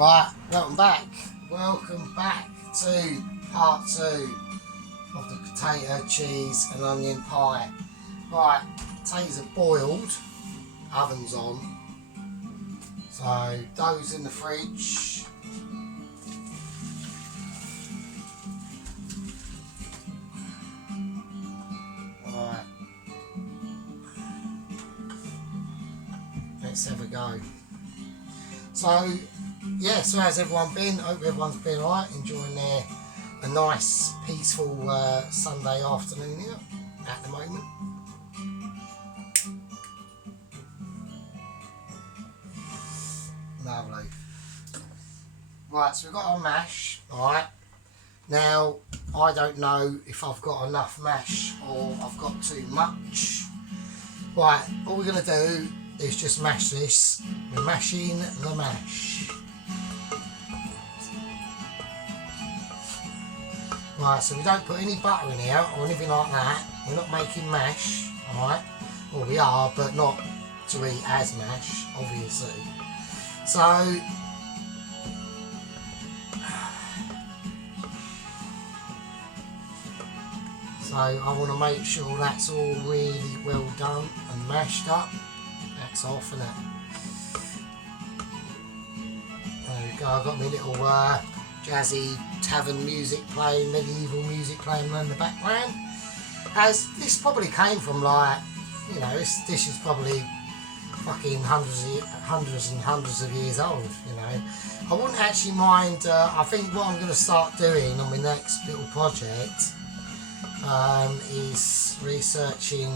Right, welcome back to part 2 of the potato, cheese and onion pie. Right, potatoes are boiled, oven's on, so dough's in the fridge. Right, let's have a go. So yeah, so how's everyone been? Hope everyone's been alright, enjoying a nice peaceful Sunday afternoon here at the moment. Lovely. Right, so we've got our mash. Alright, now I don't know if I've got enough mash or I've got too much. Right, all we're going to do is just mash this. We're mashing the mash. Right, so we don't put any butter in here or anything like that. We're not making mash, alright? Well, we are, but not to eat as mash, obviously. So I want to make sure that's all really well done and mashed up. That's off, isn't it? There we go, I've got my little jazzy tavern music playing, medieval music playing in the background. As this probably came from, like, you know, this dish is probably fucking hundreds and hundreds of years old, you know. I wouldn't actually mind, I think what I'm going to start doing on my next little project is researching,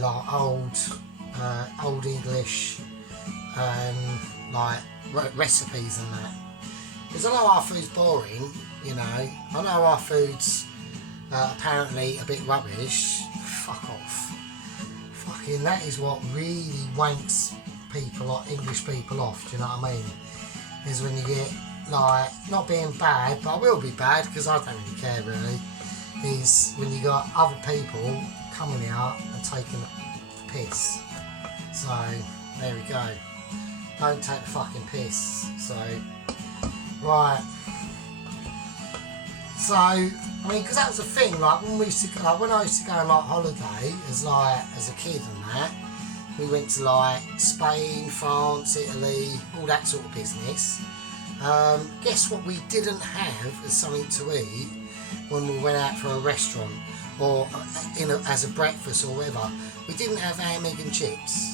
like old English like recipes and that, because I know our food's boring, you know. I know our food's apparently a bit rubbish. Fuck off. Fucking that is what really wanks people, like English people, off, do you know what I mean? Is when you get, like, not being bad, but I will be bad because I don't really care really, is when you got other people coming out and taking the piss. So there we go, don't take the fucking piss. So right, so I mean, because that was the thing, like when we used to, like when I used to go on like holiday as a kid and that, we went to like Spain, France, Italy, all that sort of business. Guess what we didn't have as something to eat when we went out for a restaurant or as a breakfast or whatever? We didn't have ham, egg and chips.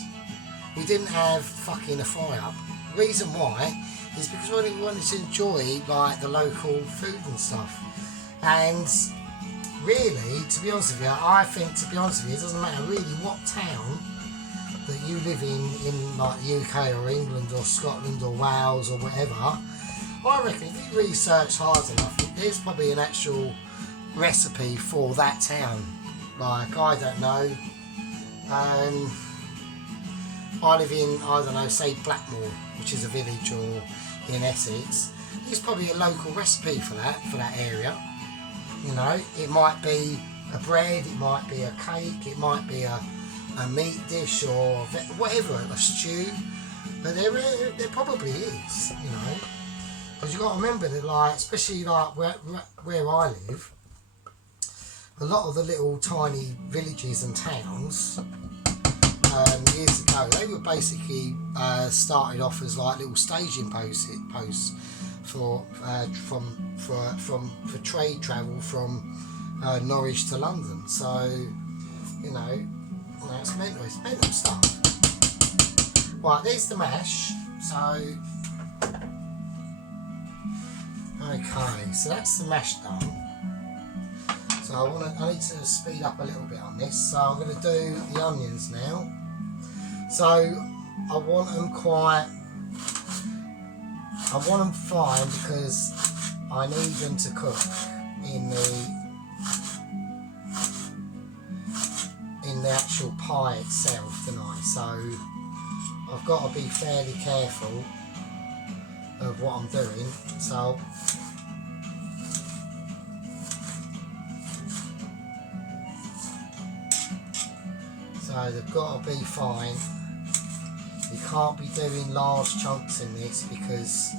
We didn't have fucking a fry-up. The reason why is because we wanted to enjoy like the local food and stuff. And really, to be honest with you, I think, to be honest with you, it doesn't matter really what town that you live in like the UK or England or Scotland or Wales or whatever. I reckon if you research hard enough, there's probably an actual recipe for that town. Like, I don't know, I live in, I don't know, say Blackmore, which is a village, or in Essex. There's probably a local recipe for that area. You know, it might be a bread, it might be a cake, it might be a meat dish or whatever, a stew. But there probably is, you know. Because you've got to remember that, like, especially like where I live, a lot of the little tiny villages and towns years ago, they were basically started off as like little staging posts for trade travel from Norwich to London. So, you know, it's mental stuff. Right, there's the mash. So, okay, so that's the mash done. So I need to speed up a little bit on this. So I'm going to do the onions now. So I want them fine because I need them to cook in the actual pie itself tonight. So I've got to be fairly careful of what I'm doing. So So So they've got to be fine. You can't be doing large chunks in this because,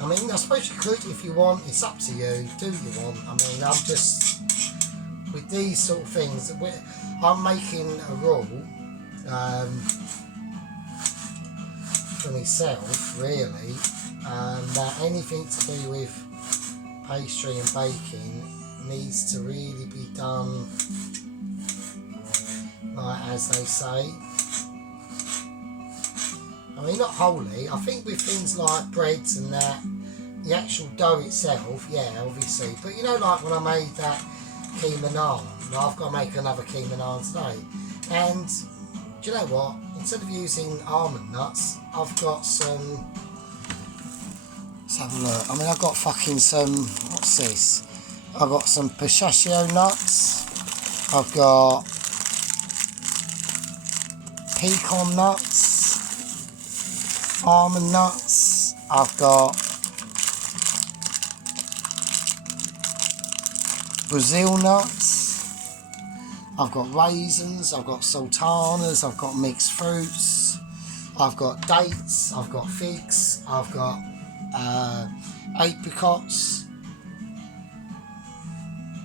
I mean, I suppose you could if you want. It's up to you. Do you want? I mean, I'm just, with these sort of things, I'm making a rule for myself, really, that anything to do with pastry and baking needs to really be done, like as they say. I mean, not wholly. I think with things like breads and that, the actual dough itself, yeah, obviously. But you know, like when I made that keema naan, I've got to make another keema naan today. And do you know what? Instead of using almond nuts, I've got some. Let's have a look. I mean, I've got fucking some. What's this? I've got some pistachio nuts. I've got pecan nuts. Almond nuts. I've got Brazil nuts. I've got raisins. I've got sultanas. I've got mixed fruits. I've got dates. I've got figs. I've got apricots.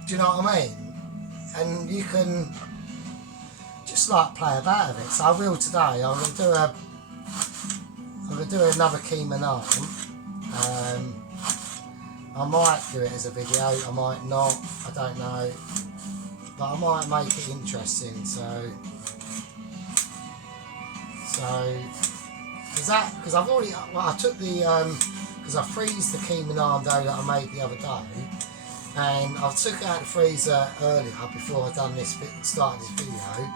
Do you know what I mean? And you can just like play about with it. So I will today. I'm going to do another keema naan. I might do it as a video, I might not, I don't know, but I might make it interesting. So because I've already, well, I took the because I freeze the keema naan dough that I made the other day, and I took it out of the freezer earlier before I done this started this video,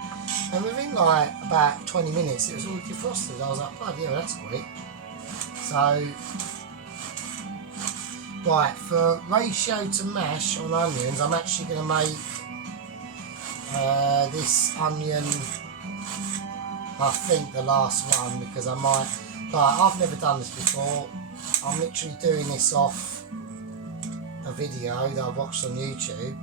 and within like about 20 minutes it was all defrosted. I was like, bloody hell, that's quick. So, right, for ratio to mash on onions, I'm actually going to make this onion, I think, the last one, because I might, like, I've never done this before. I'm literally doing this off a video that I watched on YouTube,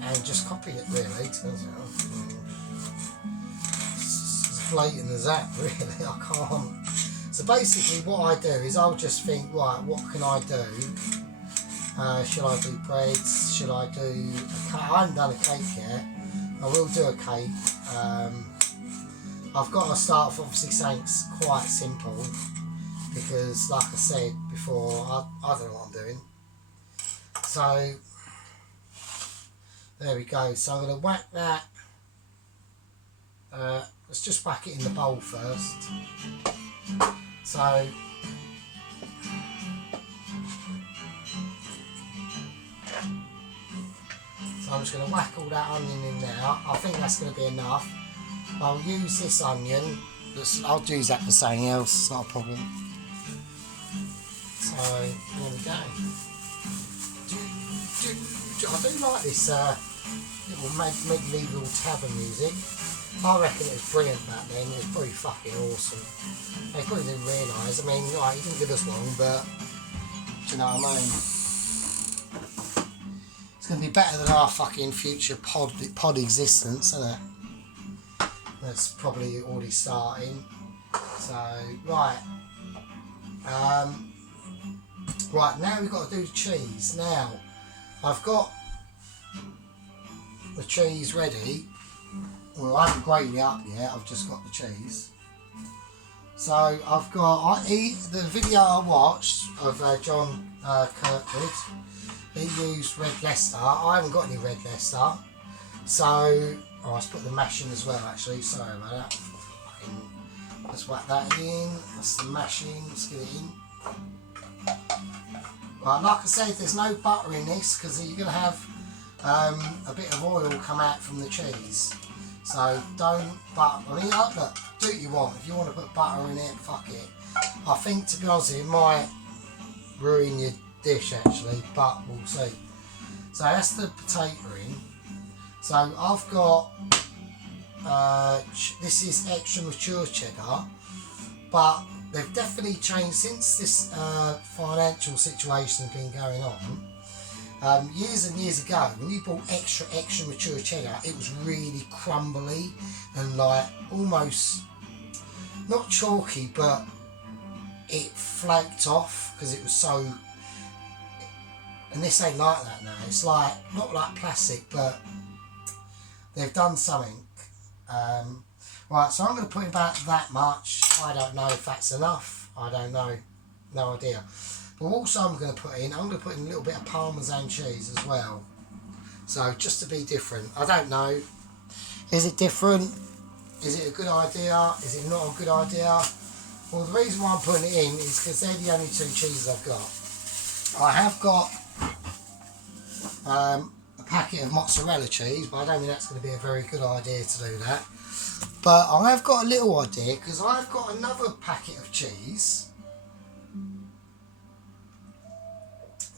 and just copied it, really. It's as blatant as that, really. I can't. So basically what I do is I'll just think, right, what can I do? Should I do breads? Should I do a cake? I haven't done a cake yet. I will do a cake. I've got to start off obviously saying it's quite simple, because like I said before, I don't know what I'm doing. So there we go. So I'm going to whack that. Let's just whack it in the bowl first. So I'm just going to whack all that onion in there. I think that's going to be enough. I'll use this onion. I'll use that for something else. It's not a problem. So there we go. I do like this little medieval tavern music. I reckon it was brilliant back then. It was probably fucking awesome. They probably didn't realise. I mean, like, he didn't live as long, but do you know what I mean? It's going to be better than our fucking future pod existence, isn't it? That's probably already starting. So, right. Right, now we've got to do the cheese. Now, I've got the cheese ready. Well, I haven't grated it up yet, I've just got the cheese. So I've got, the video I watched of John Kirkwood, he used red Leicester. I haven't got any red Leicester. So, let's put the mash in as well actually, sorry about that. Let's whack that in, that's the mashing, let's get it in. Right, like I said, there's no butter in this because you're going to have a bit of oil come out from the cheese. So don't butter. I mean, look, do what you want. If you want to put butter in it, fuck it. I think, to be honest, it might ruin your dish actually, but we'll see. So that's the potato in. So I've got this is extra mature cheddar, but they've definitely changed since this financial situation has been going on. Years and years ago, when you bought extra mature cheddar, it was really crumbly and like almost not chalky, but it flaked off because it was so. And this ain't like that now. It's like not like plastic, but they've done something. Right, so I'm going to put in about that much. I don't know if that's enough. I don't know, no idea. But also I'm going to put in a little bit of Parmesan cheese as well. So just to be different. I don't know. Is it different? Is it a good idea? Is it not a good idea? Well, the reason why I'm putting it in is because they're the only two cheeses I've got. I have got a packet of mozzarella cheese, but I don't think that's going to be a very good idea to do that. But I have got a little idea because I've got another packet of cheese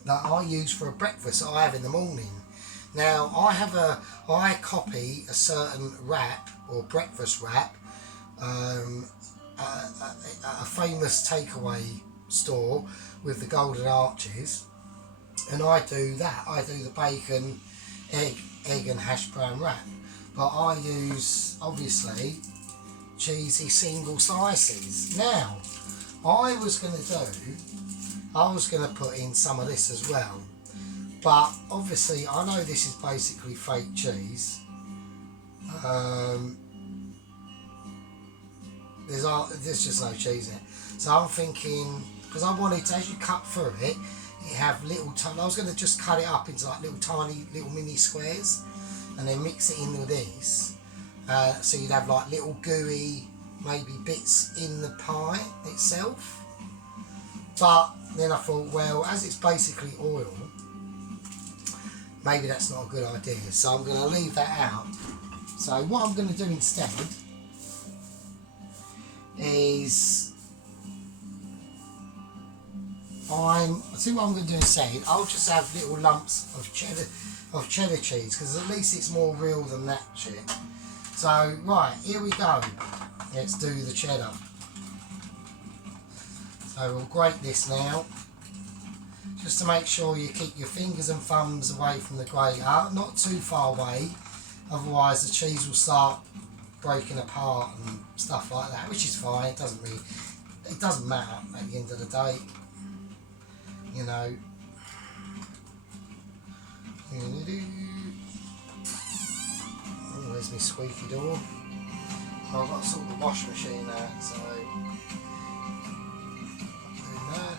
that I use for a breakfast that I have in the morning. Now I copy a certain wrap or breakfast wrap, a famous takeaway store with the golden arches, and I do that. I do the bacon, egg and hash brown wrap, but I use obviously cheesy single slices. Now I was going to put in some of this as well, but obviously I know this is basically fake cheese. There's just no cheese in it, so I'm thinking, because I wanted to, as you cut through it, you have little I was going to just cut it up into like little mini squares and then mix it in with this, so you'd have like little gooey maybe bits in the pie itself. But then I thought, well, as it's basically oil, maybe that's not a good idea, so I'm going to leave that out. So what I'm going to do instead is I see what I'm going to do instead. I'll just have little lumps of cheddar cheese, because at least it's more real than that shit. So right, here we go. Let's do the cheddar. So we'll grate this now, just to make sure you keep your fingers and thumbs away from the grater, not too far away, otherwise the cheese will start breaking apart and stuff like that, which is fine. It doesn't matter at the end of the day, you know. Oh, there's my squeaky door. I've got to sort the wash machine out, so doing that.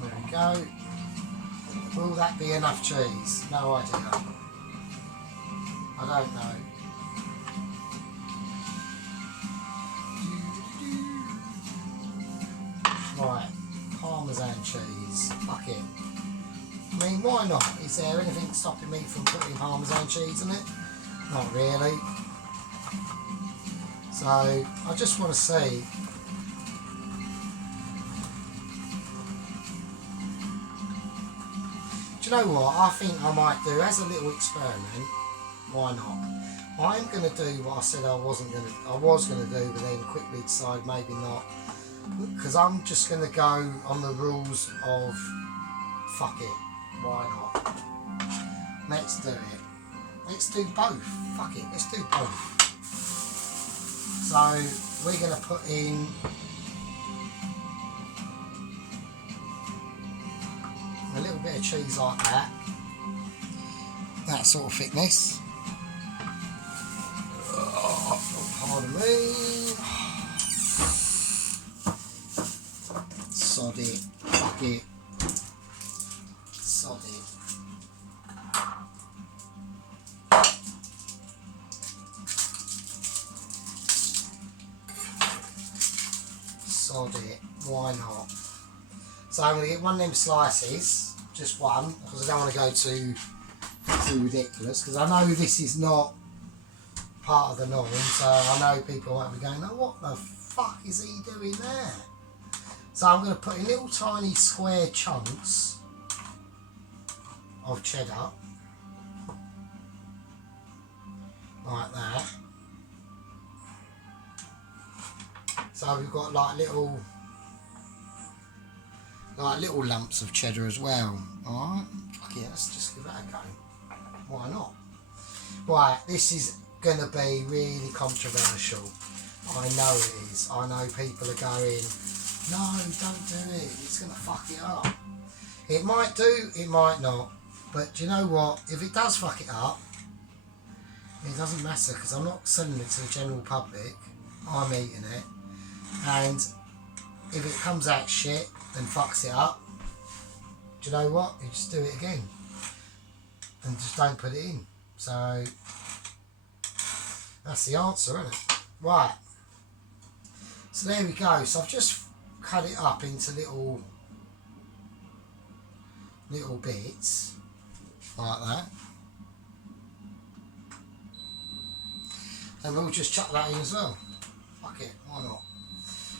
There we go. Will that be enough cheese? No idea. I don't know. Right, Parmesan cheese. Fuck it. I mean, why not? Is there anything stopping me from putting Parmesan cheese in it? Not really. So, I just want to see. Do you know what? I think I might do, as a little experiment, why not? I'm going to do what I said I was going to do, but then quickly decide maybe not. Because I'm just going to go on the rules of fuck it. Why not? Let's do it. Let's do both. Fuck it. Let's do both. So we're going to put in a little bit of cheese like that. That sort of thickness. Oh, pardon me. Sod it. Fuck it. Sod it. Sod it. Why not? So I'm going to get one of them slices, just one, because I don't want to go too ridiculous, because I know this is not part of the norm, so I know people might be going, oh, what the fuck is he doing there? So I'm going to put in little tiny square chunks of cheddar, like that. So we've got like little like little lumps of cheddar as well. Alright, fuck yeah, let's just give that a go. Why not? Right, this is going to be really controversial. I know it is. I know people are going, no, don't do it. It's going to fuck it up. It might do, it might not. But do you know what? If it does fuck it up, it doesn't matter because I'm not selling it to the general public. I'm eating it. And if it comes out shit and fucks it up, do you know what? You just do it again. And just don't put it in. So, that's the answer, isn't it? Right. So there we go. So I've just cut it up into little bits. Like that. And we'll just chuck that in as well. Fuck it, why not?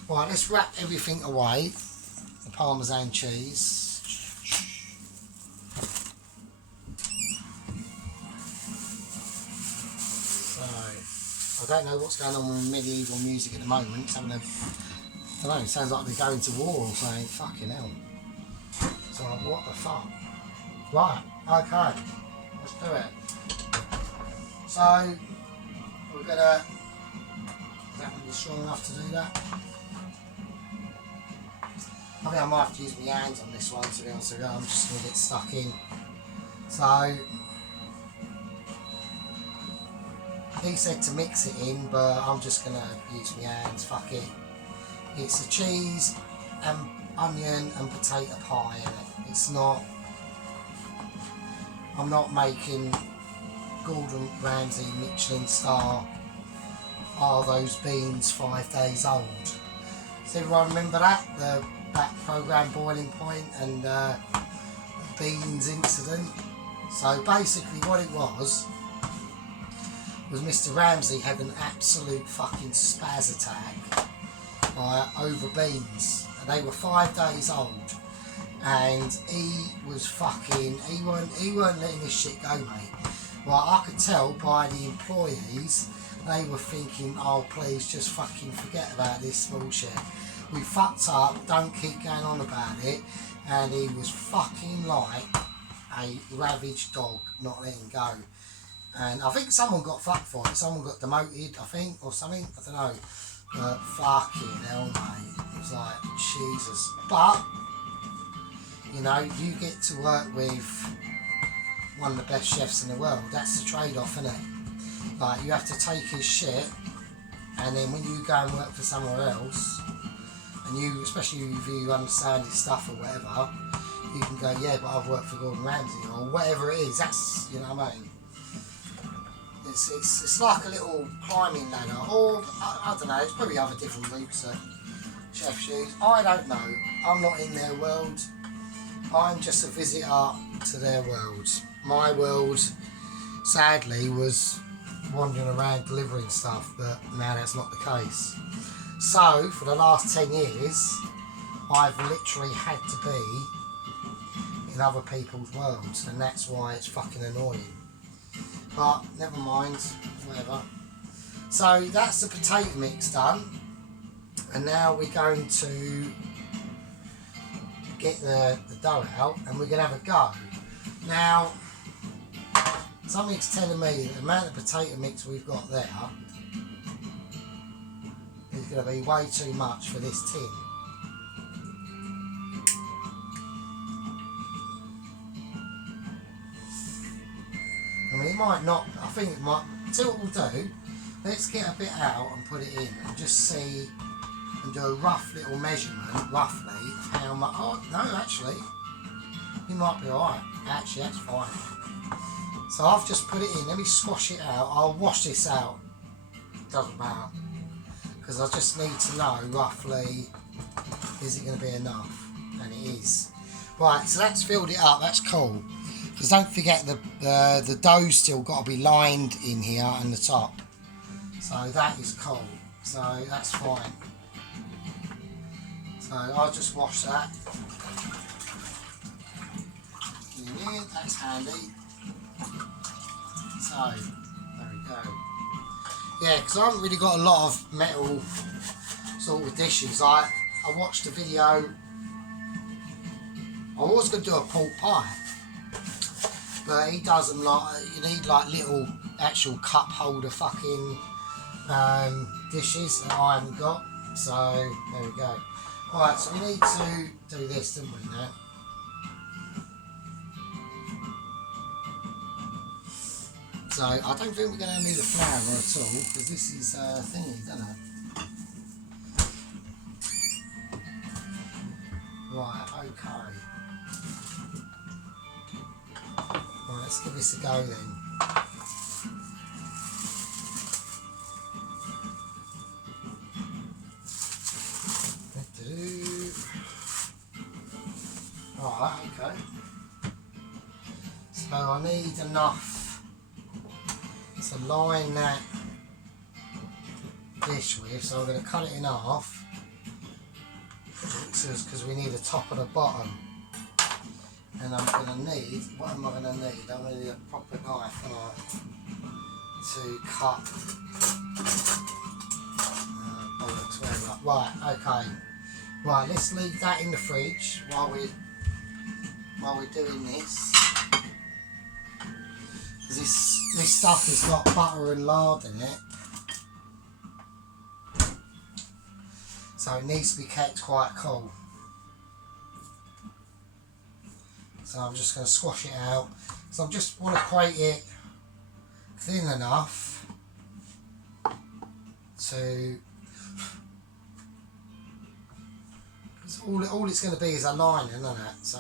Right, let's wrap everything away. The Parmesan cheese. I don't know what's going on with medieval music at the moment. It's having a, I don't know, it sounds like they're going to war or something. Fucking hell. So what the fuck? Right, okay. Let's do it. So, we're gonna, is that gonna be strong enough to do that? I think I might have to use my hands on this one, to be honest with you. I'm just gonna get stuck in. So, he said to mix it in, but I'm just going to use my hands, fuck it. It's a cheese and onion and potato pie in it. It's not, I'm not making Gordon Ramsay Michelin star, are those beans 5 days old? Does everyone remember that? That programme Boiling Point and the beans incident? So basically what it was Mr. Ramsay had an absolute fucking spaz attack over beans. And they were 5 days old. And he was fucking, he weren't letting this shit go, mate. Well, I could tell by the employees, they were thinking, oh please just fucking forget about this bullshit. We fucked up, don't keep going on about it. And he was fucking like a ravaged dog, not letting go. And I think someone got fucked for it. Someone got demoted, I think, or something. I don't know. But fucking hell, mate. It was like, Jesus. But, you know, you get to work with one of the best chefs in the world. That's the trade-off, isn't it? Like, you have to take his shit, and then when you go and work for somewhere else, and you, especially if you understand his stuff or whatever, you can go, yeah, but I've worked for Gordon Ramsay, or whatever it is. That's, you know what I mean? It's like a little climbing ladder, or I don't know, it's probably other different routes at Chef Shoes. I don't know. I'm not in their world. I'm just a visitor to their world. My world, sadly, was wandering around delivering stuff, but now that's not the case. So, for the last 10 years, I've literally had to be in other people's worlds, and that's why it's fucking annoying. But never mind, whatever. So that's the potato mix done, and now we're going to get the dough out and we're going to have a go. Now, something's telling me that the amount of potato mix we've got there is going to be way too much for this tin. I mean, it might not, I think it might, see what we'll do, let's get a bit out and put it in and just see and do a rough little measurement, roughly, of how much, oh no actually, you might be alright, actually that's fine. So I've just put it in, let me squash it out, I'll wash this out, doesn't matter, because I just need to know roughly, is it going to be enough, and it is. Right, so that's filled it up, that's cool. Because don't forget the dough's still got to be lined in here and the top. So that is cool. So that's fine. So I'll just wash that. Yeah, that's handy. So there we go. Yeah, because I haven't really got a lot of metal sort of dishes. I watched a video I was going to do a pork pie, but he doesn't like, you need like little actual cup holder fucking dishes that I haven't got, so there we go. Alright, so we need to do this, don't we, now? So I don't think we're going to need a flour at all, because this is thingy, don't it? Right, okay. Right, let's give this a go then. Right, okay. So I need enough to line that dish with, so I'm going to cut it in half. Because we need the top and the bottom, and I'm going to need, what am I going to need? I'm going to need a proper knife to cut bollocks, whatever. Right, okay. Right, let's leave that in the fridge while we're doing this. Because this stuff has got butter and lard in it, so it needs to be kept quite cool. So I'm just going to squash it out. So I just want to create it thin enough to... all it's going to be is a lining, isn't it? So...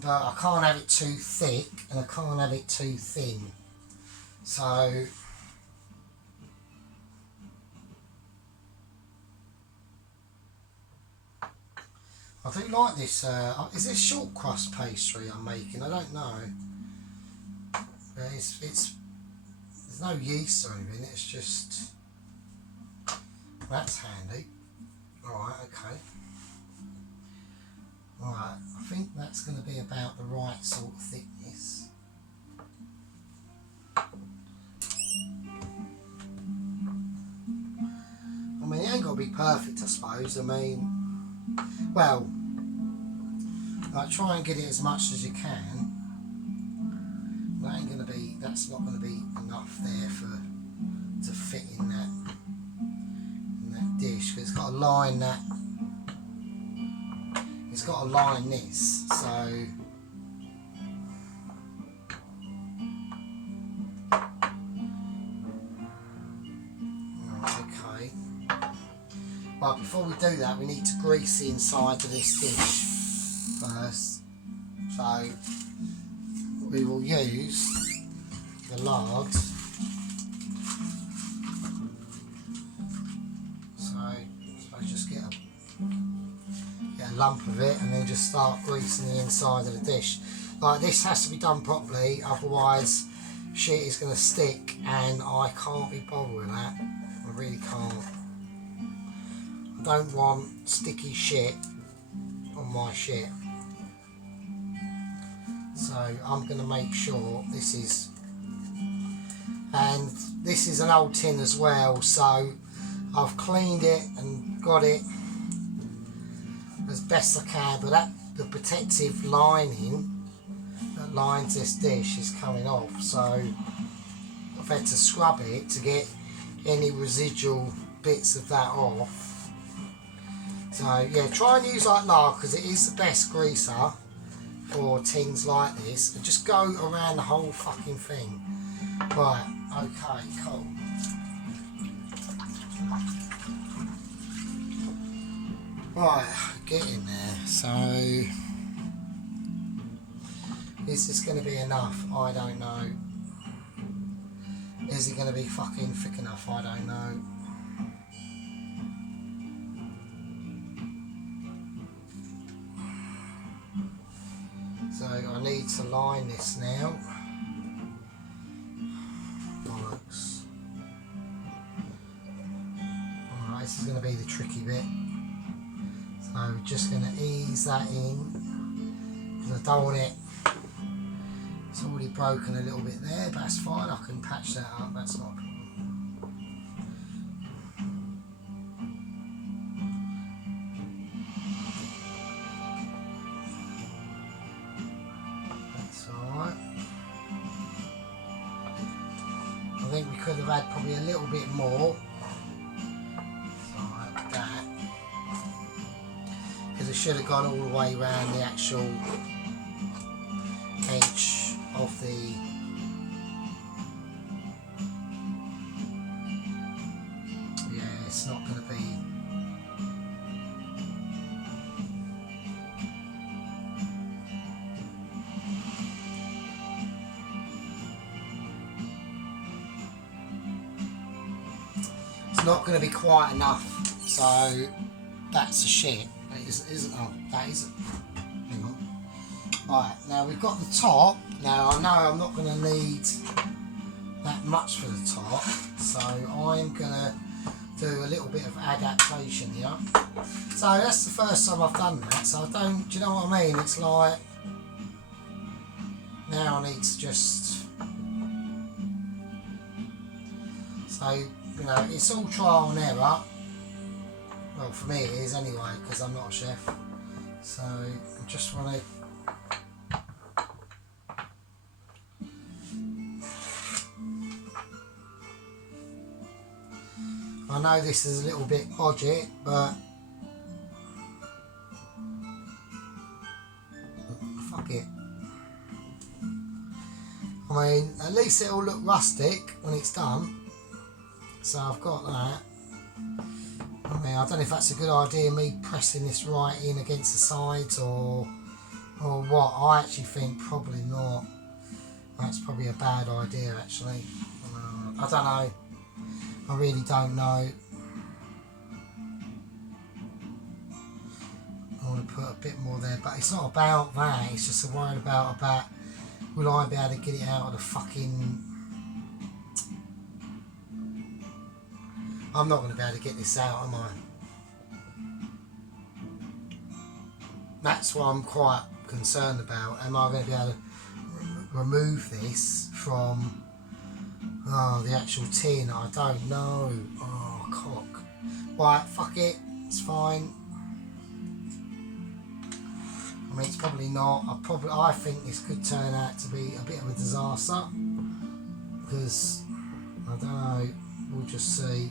but I can't have it too thick and I can't have it too thin. So... I do like this, is this short crust pastry I'm making? I don't know. But it's there's no yeast or anything, it's just, that's handy. Alright, okay. Alright, I think that's going to be about the right sort of thickness. I mean, it ain't got to be perfect, I suppose. I mean, well, like, try and get it as much as you can. That ain't gonna be, that's not gonna be enough there to fit in that dish, because it's got to line that, it's got to line this, so okay. But before we do that, we need to grease the inside of this dish first. So we will use the lard. So just get a lump of it and then just start greasing the inside of the dish. Like, this has to be done properly, otherwise shit is going to stick, and I can't be bothered with that. I really can't. I don't want sticky shit on my shit. So I'm going to make sure this is, and this is an old tin as well, so I've cleaned it and got it as best I can, but that, the protective lining that lines this dish is coming off, so I've had to scrub it to get any residual bits of that off. So yeah, try and use like lard, because it is the best greaser for tins like this, and just go around the whole fucking thing. Right, okay, cool. Right, get in there. So is this going to be enough? I don't know. Is it going to be fucking thick enough? I don't know. So I need to line this now. Bollocks. Alright, this is going to be the tricky bit. So we're just going to ease that in, because I don't want it, it's already broken a little bit there, but that's fine, I can patch that up, that's not a problem. think we could have had probably a little bit more. Like that. Because it should have gone all the way around the actual edge of the it's not going to be not going to be quite enough, so that's a shit. It isn't. Oh, that isn't. Hang on. Right, now we've got the top. Now I know I'm not going to need that much for the top, so I'm going to do a little bit of adaptation here. So that's the first time I've done that, so I don't, do you know what I mean? It's like, now I need to just, so, you know, it's all trial and error. Well, for me it is anyway, because I'm not a chef. So I just want to I know this is a little bit budget, but fuck it. I mean, at least it'll look rustic when it's done. So I've got that. I mean, I don't know if that's a good idea, me pressing this right in against the sides or what. I actually think probably not. That's probably a bad idea, actually. I don't know. I really don't know. I want to put a bit more there, but it's not about that. It's just a worry about will I be able to get it out of the fucking... I'm not going to be able to get this out, am I? That's what I'm quite concerned about. Am I going to be able to remove this from the actual tin? I don't know. Oh, cock. Right, fuck it. It's fine. I mean, it's probably not. I think this could turn out to be a bit of a disaster. Because, I don't know. We'll just see.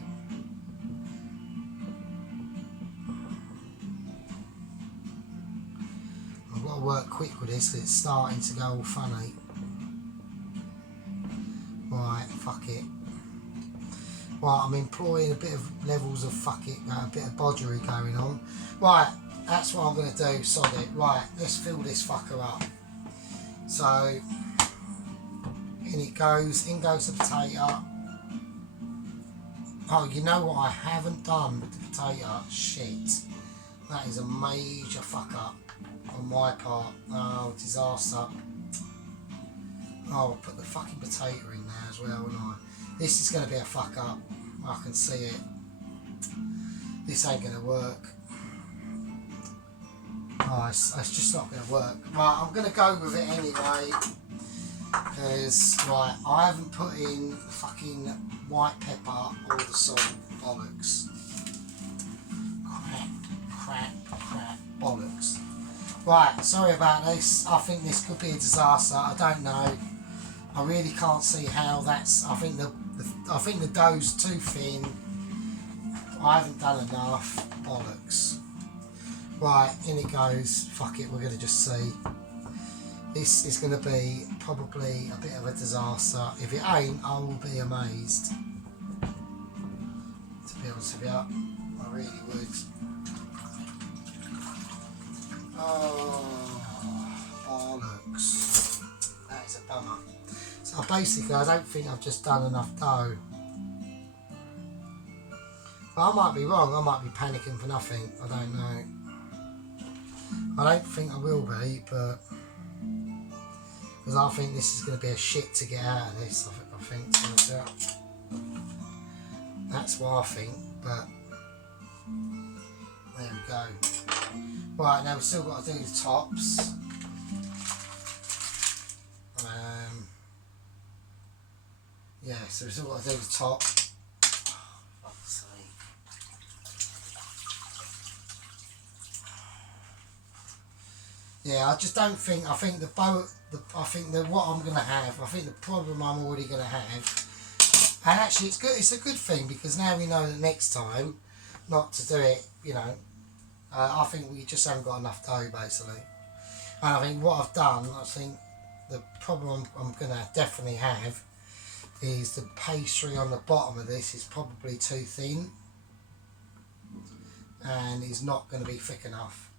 I've got to work quick with this because it's starting to go all funny. Right, fuck it. Right, I'm employing a bit of levels of fuck it, a bit of bodgery going on. Right, that's what I'm going to do, sod it. Right, let's fill this fucker up. So, in it goes, in goes the potato. Oh, you know what I haven't done with the potato? Shit. That is a major fuck up on my part. Oh, disaster. Oh, I'll put the fucking potato in there as well, won't I? This is going to be a fuck up. I can see it. This ain't going to work. Oh, it's just not going to work. Right, I'm going to go with it anyway. Because, right, I haven't put in the fucking white pepper or the salt. Bollocks. Crap, bollocks. Right, sorry about this. I think this could be a disaster. I don't know. I really can't see how that's. I think the dough's too thin. I haven't done enough. Bollocks. Right, in it goes. Fuck it, we're going to just see. This is going to be probably a bit of a disaster. If it ain't, I will be amazed. To be honest with you, I really would. Oh, bollocks. That is a bummer. So basically, I don't think I've just done enough dough. But I might be wrong. I might be panicking for nothing. I don't know. I don't think I will be, but because I think this is going to be a shit to get out of this. I think that's what I think. But there we go. Right, now we've still got to do the tops. Yeah, so we've still got to do the top. Oh, fuck's sake. Yeah, I just don't think. I think the what I'm going to have. I think the problem I'm already going to have. And actually it's good. It's a good thing because now we know that next time not to do it, you know. I think we just haven't got enough dough basically. And I think what I've done, I think the problem I'm going to definitely have is the pastry on the bottom of this is probably too thin and is not going to be thick enough,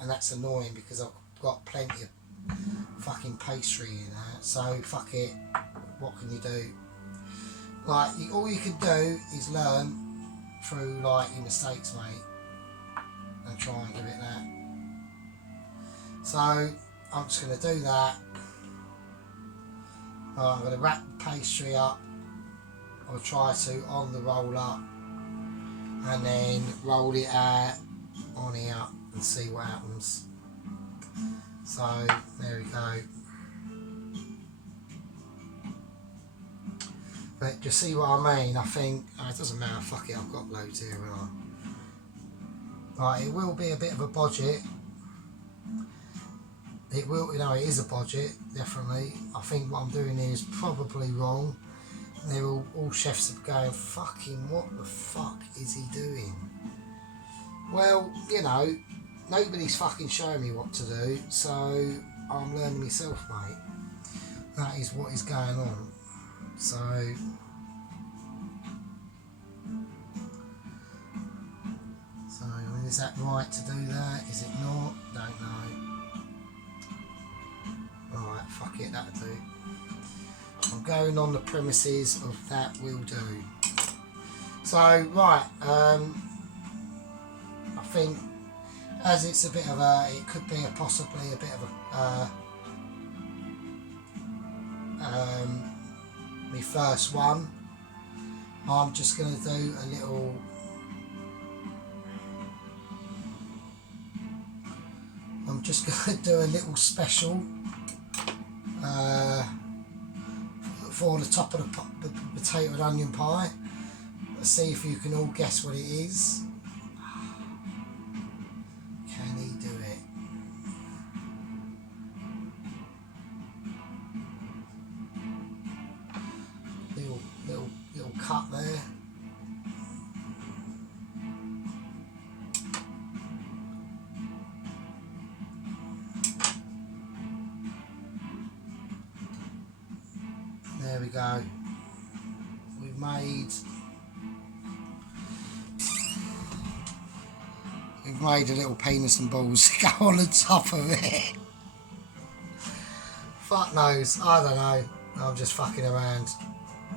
and that's annoying because I've got plenty of fucking pastry in there. So fuck it, what can you do? Like, all you can do is learn through like your mistakes, mate, and try and give it that. So I'm just going to do that. I'm going to wrap the pastry up, or try to, on the roller, and then roll it out on here and see what happens. So there we go. But you see what I mean? I think it doesn't matter. Fuck it, I've got loads here, haven't I? Right, it will be a bit of a budget. It will, you know, it is a budget, definitely. I think what I'm doing here is probably wrong. They're all chefs are going, fucking what the fuck is he doing? Well, you know, nobody's fucking showing me what to do, so I'm learning myself, mate. That is what is going on. So I mean, is that right to do that? Is it not? Don't know. Alright, fuck it, that'll do. I'm going on the premises of that will do. So, right, I think as it's a bit of a, it could be possibly a bit of a, my first one, I'm just going to do a little, I'm just going to do a little special for the top of the potato and onion pie. Let's see if you can all guess what it is. Can he do it? Little cut there. There we go. We've made a little penis and balls go on the top of it. Fuck knows, I don't know. I'm just fucking around.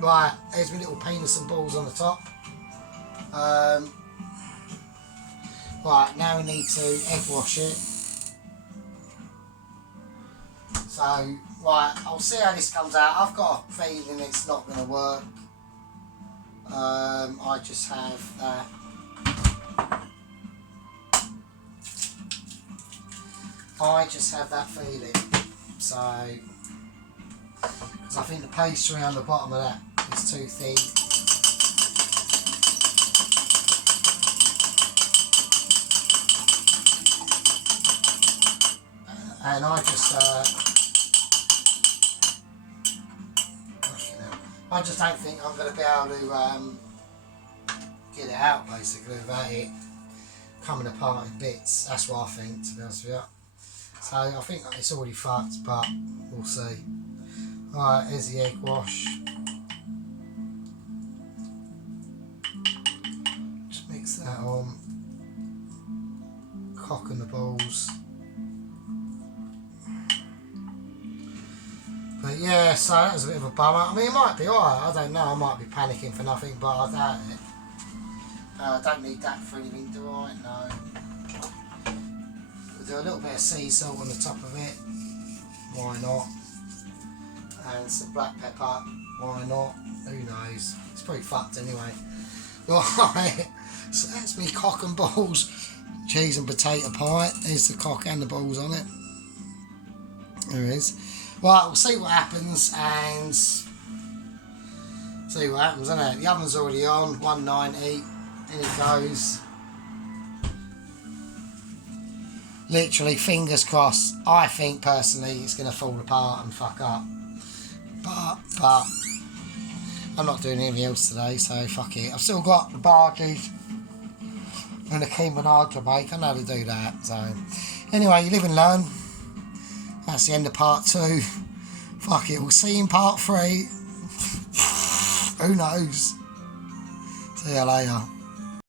Right, there's my little penis and balls on the top. Right, now we need to egg wash it. So, right, I'll see how this comes out. I've got a feeling it's not going to work. I just have that. I just have that feeling. So, because I think the pastry on the bottom of that is too thin. And I just don't think I'm going to be able to get it out basically without it coming apart in bits. That's what I think, to be honest with you. So I think it's already fucked, but we'll see. Alright, here's the egg wash. Just mix that on. Cock and the balls. But yeah, so that was a bit of a bummer. I mean, it might be alright, I don't know. I might be panicking for nothing, but I doubt it. I don't need that for anything, do I? No. We'll do a little bit of sea salt on the top of it. Why not? And some black pepper. Why not? Who knows? It's pretty fucked anyway. Right. So that's me cock and balls. Cheese and potato pie. There's the cock and the balls on it. There it is. Right, we'll see what happens and see what happens, isn't it? The oven's already on, 190. In it goes. Literally, fingers crossed. I think personally it's going to fall apart and fuck up. But I'm not doing anything else today, so fuck it. I've still got the barges and the keema to bake. I know how to do that. So anyway, you live and learn. That's the end of part 2. Fuck it, we'll see you in part 3. Who knows? See you later.